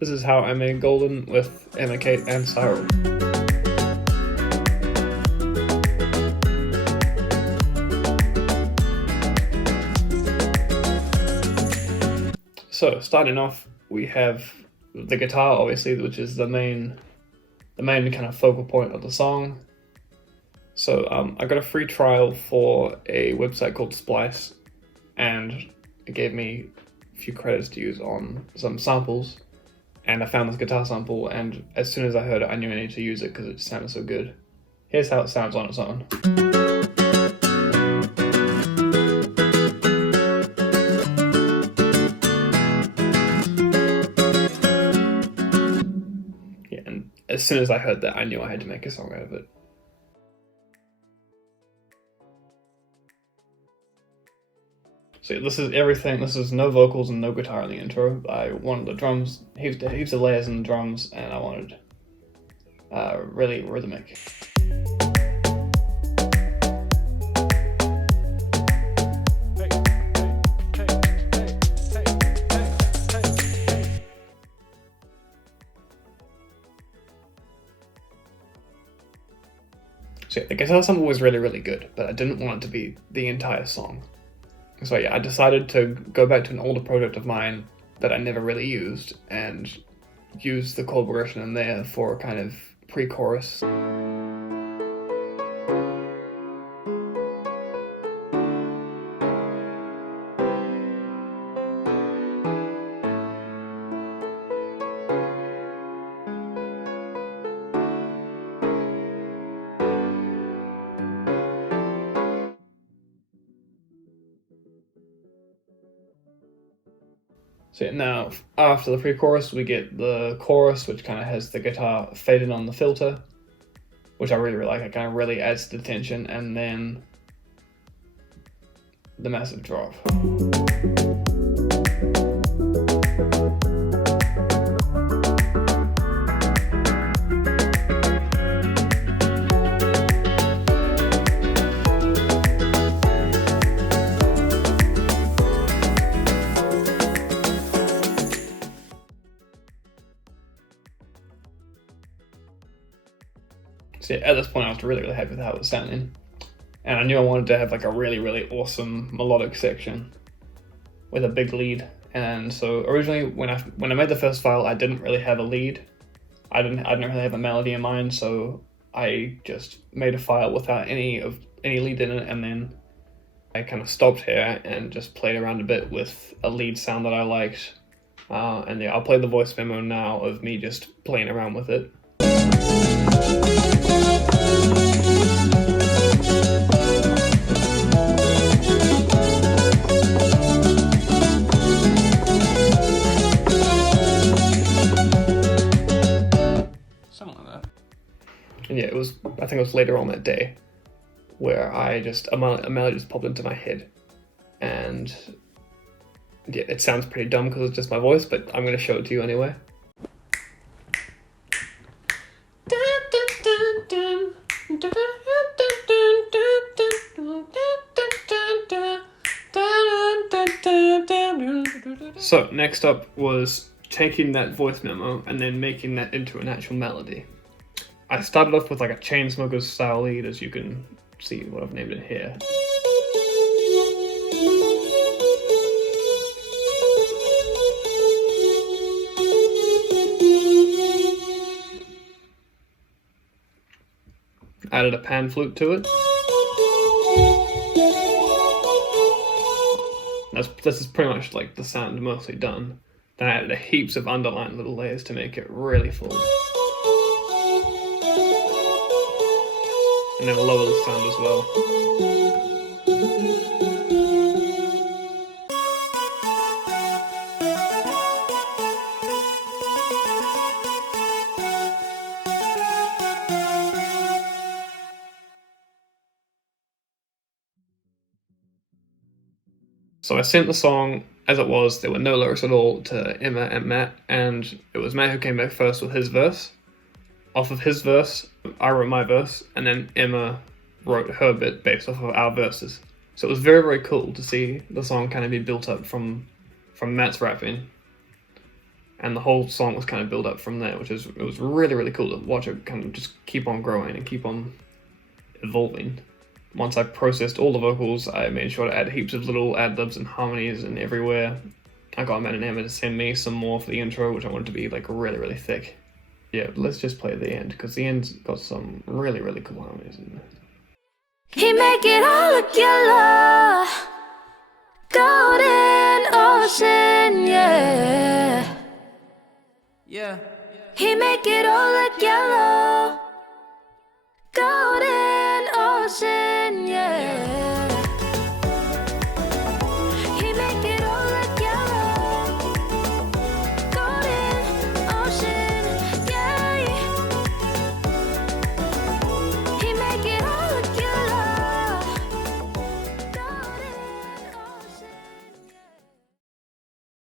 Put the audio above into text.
This is how I made Golden with Emma, Kate, and Cyril. So starting off, we have the guitar, obviously, which is the main kind of focal point of the song. So I got a free trial for a website called Splice, and it gave me a few credits to use on some samples, and I found this guitar sample, and as soon as I heard it, I knew I needed to use it because it just sounded so good. Here's how it sounds on its own. Yeah, and as soon as I heard that, I knew I had to make a song out of it. So this is everything. This is no vocals and no guitar in the intro. I wanted the drums, heaps of layers in the drums, and I wanted really rhythmic. So yeah, the guitar sample was really good, but I didn't want it to be the entire song. So yeah, I decided to go back to an older project of mine that I never really used and use the chord progression in there for a kind of pre-chorus. So yeah, now after the pre-chorus, we get the chorus, which kind of has the guitar faded on the filter, which I really like. It kind of really adds to the tension, and then the massive drop. So yeah, at this point I was really happy with how it was sounding, and I knew I wanted to have like a really awesome melodic section with a big lead. And so originally when I made the first file, I didn't really have a lead. I didn't really have a melody in mind, so I just made a file without any lead in it, and then I kind of stopped here and just played around a bit with a lead sound that I liked. And yeah, I'll play the voice memo now of me just playing around with it. Something like that. And yeah, I think it was later on that day where a melody just popped into my head, and yeah, it sounds pretty dumb because it's just my voice, but I'm going to show it to you anyway. So next up was taking that voice memo and then making that into an actual melody. I started off with like a Chainsmokers style lead, as you can see what I've named it here. Added a pan flute to it. This is pretty much like the sound mostly done. Then I added heaps of underlined little layers to make it really full. And then lower the sound as well. So I sent the song as it was. There were no lyrics at all to Emma and Matt, and it was Matt who came back first with his verse. Off of his verse, I wrote my verse, and then Emma wrote her bit based off of our verses. So it was very cool to see the song kind of be built up from Matt's rapping, And the whole song was kind of built up from there, it was really, really cool to watch it kind of just keep on growing and keep on evolving. Once I processed all the vocals, I made sure to add heaps of little ad-libs and harmonies and everywhere. I got Matt and Emma to send me some more for the intro, which I wanted to be like really, really thick. Yeah, let's just play the end, because the end's got some really, really cool harmonies in there. He make it all look yellow, golden ocean, yeah. Yeah. He make it all look yellow, golden ocean.